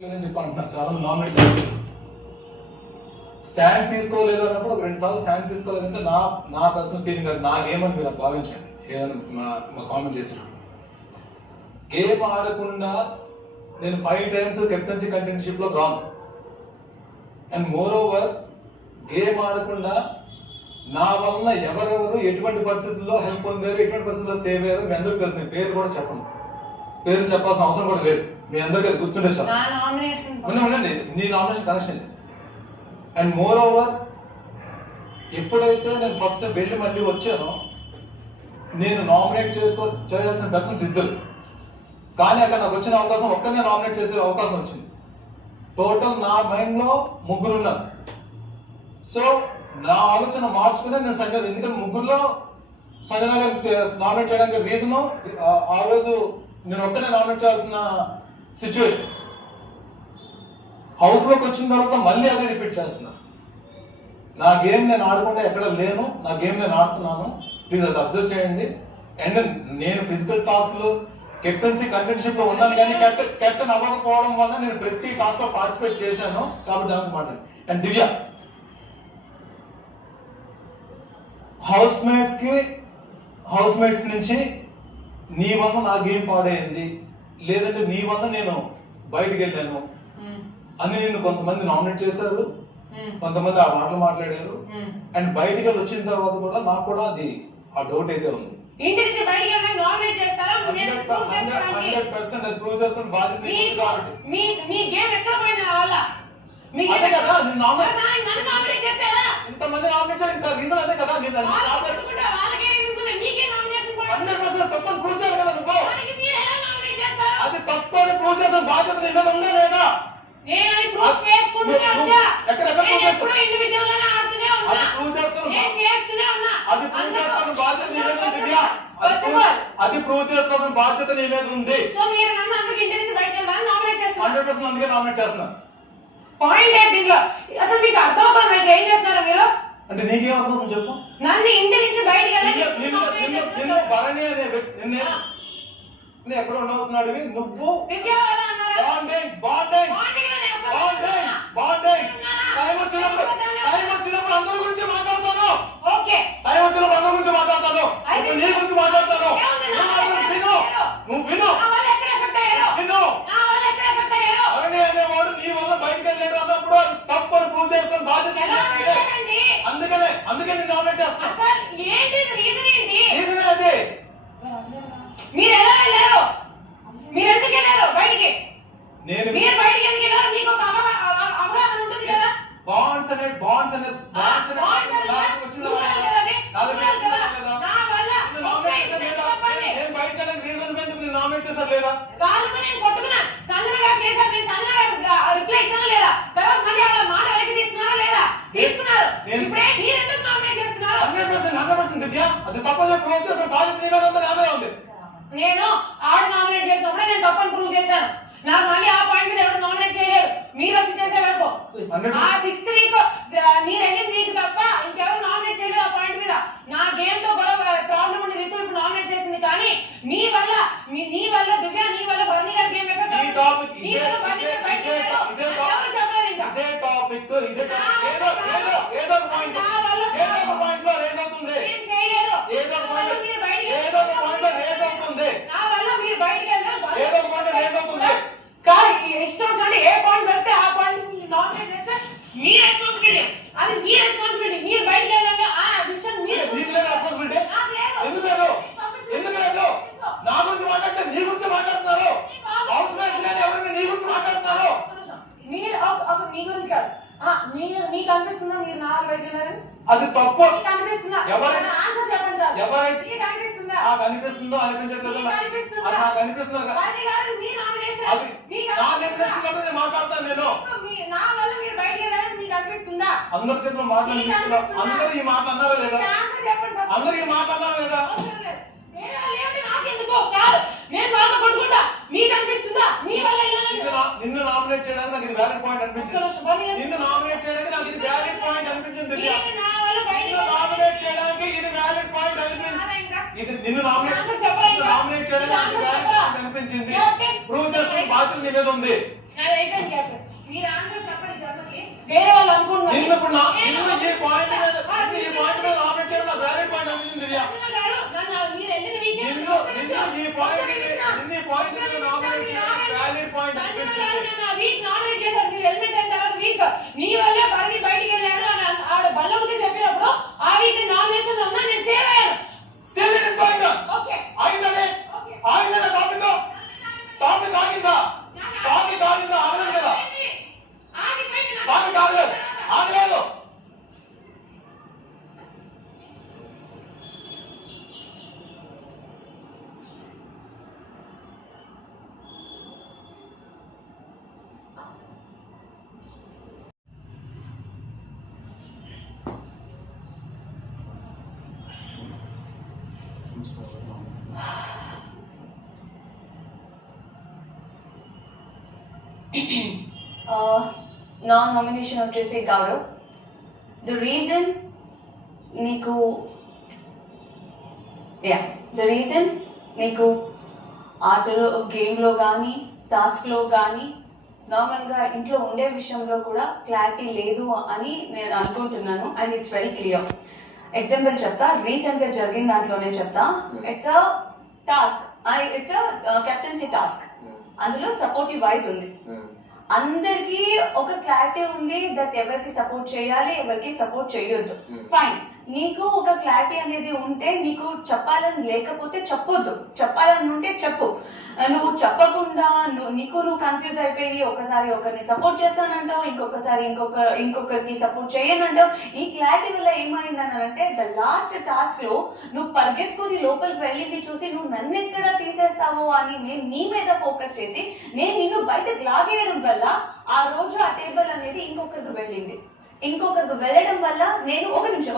అంటున్నారు చాలా nominate stand తీసుకోలేదు అన్నప్పుడు ఒక 2 సార్లు స్టాండ్ తీసుకోలేదంటే నా పర్సనల్ ఫీలింగ్ అది నా గేమ్ అని మీరు భావించండి. ఏదైనా మా కామెంట్ చేసినప్పుడు గేమ్ ఆడకుండా నేను 5 టైమ్స్ కెప్టెన్సీ కంటెంట్షిప్ లో రాను. అండ్ మోర్ ఓవర్ గేమ్ ఆడకుండా నా వల్ల ఎవరెవరు ఎటువంటి పరిస్థితుల్లో హెల్ప్ పొందారు, ఎటువంటి పరిస్థితుల్లో సేవ్ అయ్యారు మీ అందరికీ తెలుసు. నేను పేరు కూడా చెప్పను, పేరు చెప్పాల్సిన అవసరం కూడా లేదు. మీ అందరికీ అది గుర్తుండే సార్ ఉండండి, నీ nomination connection. And more over ఎప్పుడైతే నేను ఫస్ట్ వెళ్ళి మళ్ళీ వచ్చానో నేను నామినేట్ చేయాల్సిన పర్సన్స్ 2, కానీ అక్కడ నాకు వచ్చిన అవకాశం ఒక్కనే నామినేట్ చేసే అవకాశం వచ్చింది. టోటల్ నా మైండ్ లో 3 ఉన్నారు. సో నా ఆలోచన మార్చుకునే నేను సంజయ్, ఎందుకంటే 3లో సంజన గారికి నామినేట్ చేయడానికి రీజన్ ఆ రోజు నేను ఒక్కనే నామినేట్ చేయాల్సిన సిచ్యువేషన్. హౌస్ లోకి వచ్చిన తర్వాత మళ్ళీ అదే రిపీట్ చేస్తున్నా. నా గేమ్ నేను ఆడకుండా ఎక్కడ లేను, నా గేమ్ నేను ఆడుతున్నాను. ప్లీజ్ అది అబ్జర్వ్ చేయండి. అండ్ నేను ఫిజికల్ టాస్క్ లో కెప్టెన్సీ కంటెన్షిప్ లో ఉన్నాను, కానీ కెప్టెన్ అవ్వకపోవడం వల్ల నేను ప్రతి టాస్క్ లో పార్టిసిపేట్ చేశాను. కాబట్టి దానికి మాట్లాడి. అండ్ దివ్య, హౌస్ మేట్స్ నుంచి నీ వల్ల నా గేమ్ పాడైంది, లేదంటే నీ వల్ల నేను బయటకు వెళ్ళాను అని నిన్ను కొంతమంది నామినేట్ చేశారు, కొంతమంది ఆ మాటలు మాట్లాడారు. అండ్ బయటికి వెళ్ళి వచ్చిన తర్వాత కూడా నాకు కూడా అది ఆ డౌట్ అయితే ఉంది. 100% అది ప్రూవ్ చేసుకుని బాధ్యత ఇంతమంది నామినేట్ చేయడం ఇంకా రీజన్ అదే కదా. 100% తప్పని ప్రూవ్ చేయాలి కదా నువ్వు. అది తప్పని ప్రూవ్ చేసిన బాధ్యత నీ మీద ఉందా లేదా? అది ప్రూవ్ చేసుకోవాల్సిన బాధ్యత నీ మీద ఉంది. 100% అందుకే నామినేట్ చేస్తున్నా. పాయింట్ దీంట్లో అసలు మీకు అర్థమవుతుంది ఏం చేస్తున్నారా మీరు? అంటే నీకేం అర్థం చెప్పు. నన్ను ఇంటి నుంచి బయటికి ఎక్కడ ఉండాల్సిన అడివి నువ్వు. టైం వచ్చినప్పుడు అందరి గురించి మాట్లాడతాను. నీ గురించి మాట్లాడతాను. నువ్వు విను. అనేవాడు నీ వల్ల బయటకు వెళ్ళాడు అన్నప్పుడు అది తప్పని ప్రూవ్ చేసుకుని బాధ్యత. అందుకే నేను నామినేట్ చేస్తాను. రీజన్ అదే. మీరు ఎలా వెళ్ళారు? మీరు ఎందుకు వెళ్ళారు బయటికి? మీరు బయటికి ఎందుకు వెళ్ళారు? మీకు ఒక అవగాహన ఉంటుంది కదా. బాండ్స్ అనేది నేను బయటకు వెళ్ళడానికి రీజన్ నేను నామినేట్ చేశారు లేదా? నేను కొట్టుకున్నా. సంజన గారు చేశారు, నేను సంజన గారు రిప్లై ఇచ్చానా లేదా? తర్వాత మళ్ళీ ఆ మాట వెనక్కి తీసుకున్నారా లేదా? తీసుకున్నారు. ఇప్పుడే మీరు ఎందుకు నామినేట్ చేస్తున్నారు? 100% దివ్య, అది తప్పని ప్రూవ్ చేసిన బాధ్యత నీ మీద ఉందా? నామే ఉంది. నేను ఆడు నామినేట్ చేసినప్పుడే నేను తప్పని ప్రూవ్ చేశాను. నాకు మళ్ళీ ఆ పాయింట్ మీద ఎవరు నామినేట్ చేయలేదు. మీరు వచ్చి చేసే వరకు ఆ 6th వీక్ మీరు వెళ్ళిన వీక్ తప్ప ఇంకెవరు నామినేట్ చేయలేదు. ఆ పాయింట్ మీద నా గేమ్ తో కూడా ప్రాబ్లం ఉండి రితు ఇప్పుడు నామినేట్ చేసింది. కానీ నీ వల్ల దివ్య, నీ వల్ల బర్నీ గారి గేమ్ ఎఫెక్ట్ ఇదే టాపిక్ ఏదో ఒక పాయింట్ లో రేజ్ అవుతుంది. ఏదో ఒక పాయింట్ లో రేజ్ అవుతుంది. కానీ ఇష్టం అంటే ఏ పాయింట్ దొరికితే ఆ పాయింట్ నామినేట్ చేస్తే మీ రెస్పాన్సిబిలిటీ. అది మీ రెస్పాన్సిబిలిటీ. మీరు బయటకు వెళ్ళాక ఆ విషయం మీరు రెస్పాన్సిబిలిటీ ఎందుకు లేదు? నా గురించి మాట్లాడితే నీ గురించి మాట్లాడుతున్నారు. హౌస్ మేట్స్ కానీ ఎవరైనా నీ గురించి మాట్లాడుతున్నారు. మీరు మీ గురించి కాదు. మీకు అనిపిస్తుందా మీరు నా వెళ్ళారని? అది తప్పు అనిపిస్తుందా? ఆన్సర్ చెప్పండి సార్. ఎవరైతే అనిపిస్తుందా? నాకు అనిపిస్తుందో అనిపించట్లేదు నాకు అనిపిస్తుంది. నేను మాట్లాడతాను. నేను నా వల్ల మీరు బయటికి వెళ్ళారని మీకు అనిపిస్తుందా? అందరి చేతులు మాట్లాడుతున్నారు. అందరూ ఈ మాట అన్నారా లేదా? అందరూ ఈ మాట అన్నారా లేదా? నిన్ను నామినేట్ చేయడానికి నాకు ఇది వ్యాలిడ్ పాయింట్ అనిపించింది. నిన్ను నామినేట్ చేయడానికి నాకు ఇది వ్యాలిడ్ పాయింట్ అనిపించింది. నామినేట్ చేయడానికి ఇది వ్యాలిడ్ పాయింట్ అనిపించింది. నిన్ను నామినేట్ చేయడానికి వ్యాలిడ్ పాయింట్ అనిపించింది. ప్రూవ్ చేసుకునే బాధ్యత నీ మీద ఉంది. పాయింట్ మీద నామినేట్ చేయడం నాకు వ్యాలిడ్ పాయింట్ అనిపించింది దివ్య. ఈ పాయింట్ మీద నామినేట్ చేయడం వ్యాలిడ్ పాయింట్ నామినేట్ చేశారు. మీరు ఎలిమినేట్ అయిన తర్వాత వీక్ నీ వల్లే భరణి బయటికి వెళ్ళాడు అని ఆవిడ బల్లవుతే చెప్పినప్పుడు ఆ వీక్ నామినేషన్ లో ఉన్నా నేను సేవ్ అయ్యాను. Still it is going on. Okay ఆగిందా టాపిక్ ఆగిందా ఆగలేదు కదా టాపిక్ ఆగలేదు. నా నామినేషన్ వచ్చేసి గౌరవ్. ద రీజన్ నీకు ఆటలో గేమ్లో కానీ టాస్క్లో కానీ నార్మల్గా ఇంట్లో ఉండే విషయంలో కూడా క్లారిటీ లేదు అని నేను అనుకుంటున్నాను. And it's very clear. Example చెప్తా, రీసెంట్గా జరిగిన దాంట్లోనే చెప్తా. It's a task, it's a captaincy task. అందులో సపోర్టివ్ వాయిస్ ఉంది. అందరికి ఒక క్లారిటీ ఉంది దట్ ఎవరికి సపోర్ట్ చేయాలి, ఎవరికి సపోర్ట్ చేయొద్దు. ఫైన్, నీకు ఒక క్లారిటీ అనేది ఉంటే నీకు చెప్పాలని లేకపోతే చెప్పొద్దు, చెప్పాలని ఉంటే చెప్పు. నువ్వు చెప్పకుండా నువ్వు కన్ఫ్యూజ్ అయిపోయి ఒకసారి ఒకరిని సపోర్ట్ చేస్తానంటావు, ఇంకొకసారి ఇంకొకరికి సపోర్ట్ చేయనంటావు. ఈ క్లారిటీ వల్ల ఏమైందని అంటే ద లాస్ట్ టాస్క్ లో నువ్వు పరిగెత్తుకుని లోపలికి వెళ్ళింది చూసి నువ్వు నన్ను ఎక్కడ తీసేస్తావో అని నేను నీ మీద ఫోకస్ చేసి నేను నిన్ను బయటకు లాగేయడం వల్ల ఆ రోజు ఆ టేబుల్ అనేది ఇంకొకరికి వెళ్ళింది. ఇంకొకరికి వెళ్ళడం వల్ల నేను ఒక నిమిషం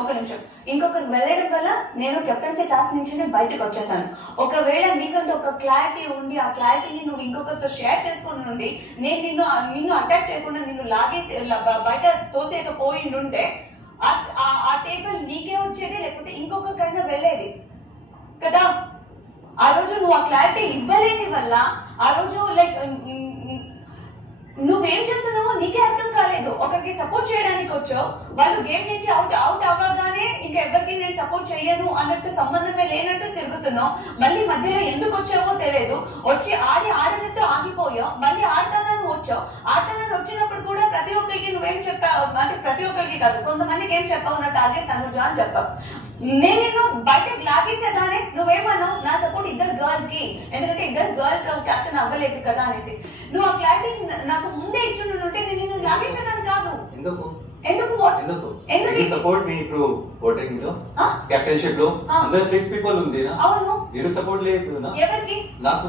ఇంకొకరికి వెళ్ళడం వల్ల నేను కెప్టెన్సీ టాస్క్ నుంచి బయటకు వచ్చేసాను. ఒకవేళ నీకంటే ఒక క్లారిటీ ఉండి ఆ క్లారిటీని నువ్వు ఇంకొకరితో షేర్ చేసుకుని ఉండి నేను నిన్ను అటాక్ చేయకుండా నిన్ను లాగేసి బయట తోసేయకపోయిండుంటే ఆ టేబుల్ నీకే వచ్చేది, లేకపోతే ఇంకొకరికైనా వెళ్ళేది కదా. ఆ రోజు నువ్వు ఆ క్లారిటీ ఇవ్వలేని వల్ల ఆ రోజు లైక్ నువ్వేం చేస్తున్నావో నీకే అర్థం కాలేదు. ఒకరికి సపోర్ట్ చేయడానికి వచ్చావు, వాళ్ళు గేమ్ నుంచి అవుట్ అవ్వగానే ఇంకా ఎవరికి నేను సపోర్ట్ చెయ్యను అన్నట్టు సంబంధమే లేనట్టు తిరుగుతున్నావు. మళ్ళీ మధ్యలో ఎందుకు వచ్చావో తెలియదు, వచ్చి ఆడనట్టు ఆగిపోయావు. మళ్ళీ ఆడతానని వచ్చావు. ఆడతానని వచ్చినప్పుడు కూడా ప్రతి ఒక్కరికి నువ్వేం చెప్పావు అంటే ప్రతి ఒక్కరికి కాదు, కొంతమందికి ఏం చెప్పావు, నా టార్గెట్ తనుజ అని చెప్పావు. నేను నిన్ను బయటకు లాగేసేదానే నువ్వేమన్నావు, నా సపోర్ట్ ఇద్దరు గర్ల్స్ కి, ఎందుకంటే ఇద్దరు గర్ల్స్ కెప్టెన్ అవ్వలేదు కదా అనేసి. నువ్వు ఆ క్లారిటీ నాకు ముందే ఇచ్చుంటే నేను నిన్ను లాగేసేదాన్ని కాదు. ఎందుకు సపోర్ట్ మీ ఇప్పుడు ఓటింగ్ లో కెప్టెన్షిప్ లో అందరు 6 పీపుల్ ఉంది నా. అవును, మీరు సపోర్ట్ లేదు నా. ఎవరికి? నాకు.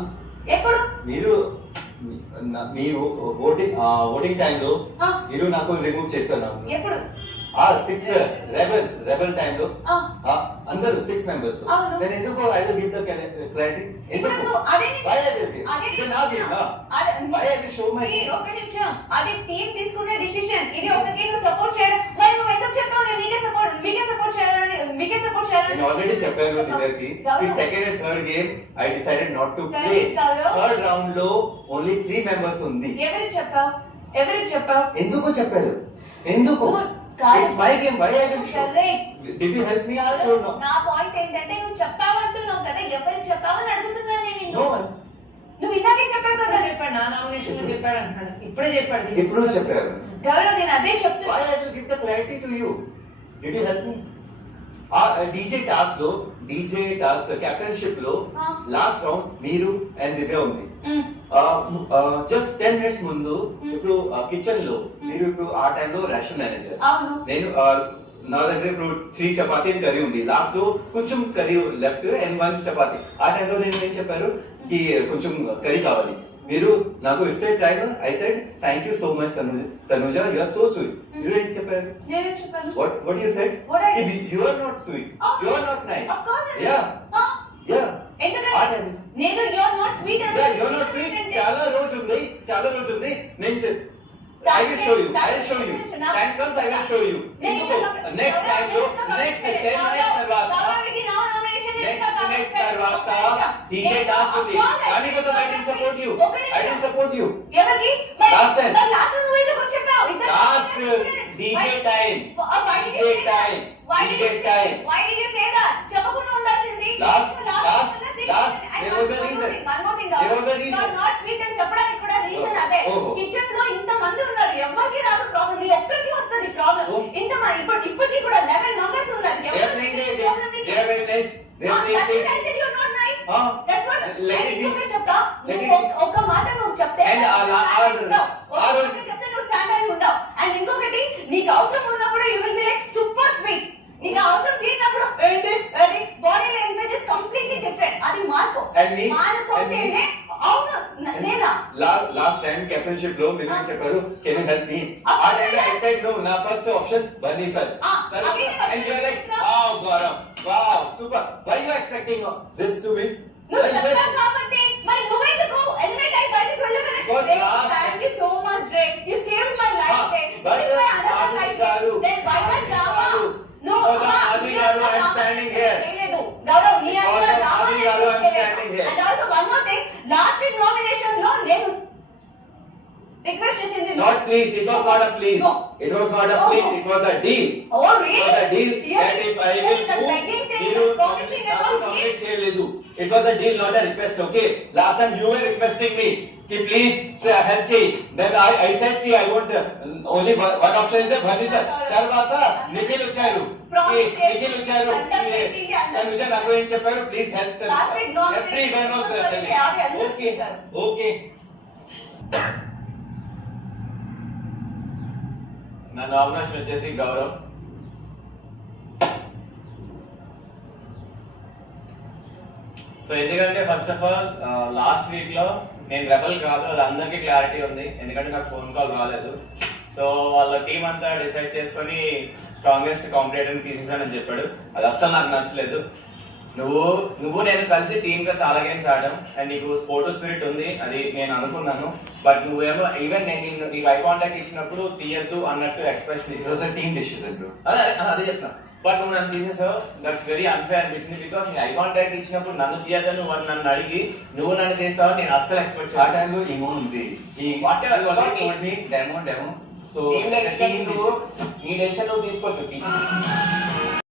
ఎప్పుడు? మీరు మీ ఓటింగ్ టైం లో మీరు నాకు రిమూవ్ చేస్తారు. ఎప్పుడు? 6 రెబల్ టైం లో అందరూ 6 మెంబర్స్. నేను ఎందుకు I will give the clarity. ఒక నిమిషం, అది టీం తీసుకునే డిసిషన్. ఇది ఒకరికి నువ్వు సపోర్ట్ చేయడం, మరి నువ్వు ఎందుకు చెప్పావు మీకే సపోర్ట్ చేయాలని? ఆల్రెడీ చెప్పాను ఇద్దరికి. ఈ second and third game I decided not to play. Third round లో ఓన్లీ 3 మెంబర్స్ ఉంది. ఎవరికి చెప్పావు? ఎందుకు చెప్పారు? ఎందుకు? It's my game. Why I will show? Did you help me out or not? నా పాయింట్ ఏంటంటే నువ్వు చెప్పావంటున్నావు కదా, ఎవరికి చెప్పావని అడుగుతున్నా నేను. No one. నువ్వు ఇందాకే చెప్పావు కదా. చెప్పాడు, నా నామినేషన్ లో చెప్పాడు అంటాడు. ఇప్పుడే చెప్పాడు. ఎప్పుడు చెప్పారు? గౌరవ్, నేను అదే చెప్తున్నా. Why I will give the clarity to you? Did you help me? DJ task captainship లో లాస్ట్ రౌండ్ మీరు అండ్ దివ్య ఉంది. జస్ట్ 10 minutes ముందు ఇప్పుడు కిచెన్ లో మీరు ఇప్పుడు ఆ టైంలో రేషన్ మేనేజర్. నేను నా దగ్గర ఇప్పుడు 3 చపాతీ కర్రీ ఉంది. లాస్ట్ లో కొంచెం కర్రీ లెఫ్ట్ అండ్ 1 చపాతీ. ఆ టైంలో నేను ఏం చెప్పారు కి కొంచెం కర్రీ కావాలి. మీరు నాకు ఇస్తే time I said thank you so much Tanuja, you are so sweet. మీరు ఏం చెప్పారు? What you said? You are not sweet. You are not nice. Of course. Yeah. ఎందుకంటే నేను you are not sweet అంటే you are not sweet. చాలా రోజు ఉంది. నేను I will show you. Time comes I will show you. Next time next 10 minutes తర్వాత DJ task ఉంది. కానీ కోసం I didn't support you. ఎవరికి? Last time. లాస్ట్ నువ్వు ఎందుకు చెప్పావు? DJ time. Why did DJ you say that? time. Why did DJ you say time. that? Why did you say that? చెప్పకుండా ఉండాల్సింది. Last, And there was a reason. one more thing. There was a reason. You are not sweet అని చెప్పడానికి కూడా reason అదే. Oh. Kitchen లో ఇంత మంది ఉన్నారు, ఎవరికి రాదు ప్రాబ్లం, నీ ఒక్కరికి వస్తది ప్రాబ్లం. Oh. ఇంత ఇప్పటికి కూడా 11 మెంబర్స్ ఉన్నారు. They are playing great. They are very nice. They are playing That's great. what I said, you are not nice. That's what. Let And it be. ఇంకొకటి చెప్తా, Let నువ్వు it be. ఒక మాట నువ్వు చెప్తే And ఒక our- మాట చెప్తే నువ్వు స్టాండ్ అయి ఉండవు. అండ్ ఇంకొకటి, నీకు అవసరం ఉన్నప్పుడు you will be like super sweet. నీకు అవసరం తీరినప్పుడు ఏంటి అది body language is completely different. అది మార్కో. And me? మార్కొస్తేనే అవును నేనా Last time captainship లో మీరు ఏం చెప్పారు? Can you help me? Of ఆ course, time I yes. said no. నా first option Bunny sir. again, And you are like, wow, Gaurav, wow, super. Why you expecting this to me? నువ్వు Why you చెప్పావు కాబట్టి మరి నువ్వెందుకు eliminate అయి బయటకు వెళ్ళగానే Because last- thank you so much Ray you saved my life Ray but this is my another Adi life garu, then why not drama Adi no because of Adi garu, I am standing here. లేదు గౌరవ్ నీ Because అంత of drama Adi garu, I am standing here. And also one more thing last week nomination లో నేను request చేసింది Not please. It was not a please. No. It was not a Oh. please. It was a deal. Oh It really was a deal Yes. that if I Yes, will the move, begging thing, మీరు the promising నాకు about nominate చేయలేదు. It was a deal, not a request. Okay. Last time you were requesting me. Ki please say help చేయి. Then I said ki I want only one option is Bhani sir. తర్వాత నిఖిల్ వచ్చారు. నిఖిల్ వచ్చారు. తనుజ నాకు ఏం చెప్పారు? Please help. Last week nomination Everyone was telling. Okay. Okay. నా nomination వచ్చేసి Gaurav. So ఎందుకంటే first of all last week లో నేను రెబల్ కాదు, అది అందరికీ క్లారిటీ ఉంది, ఎందుకంటే నాకు ఫోన్ కాల్ రాలేదు. సో వాళ్ళ టీం అంతా డిసైడ్ చేసుకొని స్ట్రాంగెస్ట్ కాంపిటేటర్ తీసేసానని చెప్పాడు. అది అస్సలు నాకు నచ్చలేదు. నువ్వు నేను కలిసి టీమ్ గా చాలా గేమ్స్ ఆడాం అండ్ నీకు స్పోర్ట్స్ స్పిరిట్ ఉంది, అది నేను అనుకున్నాను. బట్ నువ్వేమో ఈవెన్ నేను నీకు ఐ కాంటాక్ట్ ఇచ్చినప్పుడు తీయద్దు అన్నట్టు expression It was a team decision, bro. అదే చెప్తా. బట్ నువ్వు నన్ను తీసేసావు, దట్స్ వెరీ అన్ఫేర్ అనిపించింది. బికాస్ నీ ఐ కాంటాక్ట్ ఇచ్చినప్పుడు నన్ను తీయద్దని నువ్వు నన్ను అడిగి నువ్వు నన్ను తీస్తావు నేను అస్సలు ఎక్స్పెక్ట్ ఆ టైంలో ఇమో ఉంది. డెమో సో నీ డెసిషన్ నువ్వు తీసుకోవచ్చు.